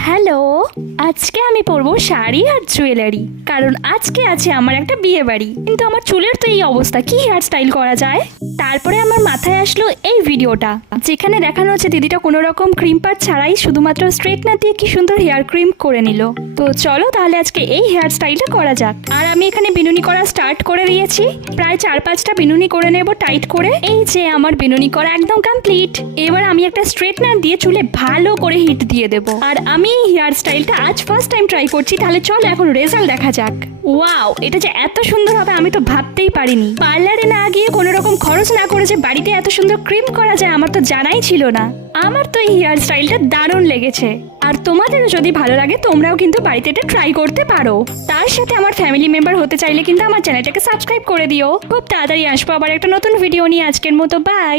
Hello, আজকে আমি পরবো শাড়ি আর জুয়েলারি, কারণ আজকে আছে আমার একটা বিয়ে বাড়ি। কিন্তু আমার চুলের তো এই অবস্থা, কি হেয়ার স্টাইল করা যায়? তারপরে আমার মাথায় আসলো এই ভিডিওটা, যেখানে দেখানো হচ্ছে দিদিটা কোনো রকম ক্রিম পার ছাড়াই শুধুমাত্র স্ট্রেটনার দিয়ে কি সুন্দর হেয়ার ক্রিম করে নিল। তো চলো তাহলে আজকে এই হেয়ার স্টাইলটা করা যাক। আর আমি এখানে বিনুনি করা স্টার্ট করে দিয়েছি, প্রায় 4-5টা বিনুনি করে নেব টাইট করে। এই যে আমার বিনুনি করা একদম কমপ্লিট। এবার আমি একটা স্ট্রেটনার দিয়ে চুলে ভালো করে হিট দিয়ে দেব। আর আমি এই হেয়ার স্টাইলটা আজ ফার্স্ট টাইম ট্রাই করছি, তাহলে চলো এখন রেজাল্ট দেখা যাক। ওয়াও, এটা যে এত সুন্দর হবে আমি তো ভাবতেই পারিনি। পার্লারে না গিয়ে কোনো রকম খরচ না করে যে বাড়িতে এত সুন্দর ক্রিম করা যায় আমার তো জানাই ছিল না। আমার তো এই হেয়ার স্টাইলটা দারুণ লেগেছে। আর তোমাদেরও যদি ভালো লাগে তোমরাও কিন্তু বাড়িতে এটা ট্রাই করতে পারো। তার সাথে আমার ফ্যামিলি মেম্বার হতে চাইলে কিন্তু আমার চ্যানেলটাকে সাবস্ক্রাইব করে দিও। খুব তাড়াতাড়ি আসবো আবার একটা নতুন ভিডিও নিয়ে। আজকের মতো বাই।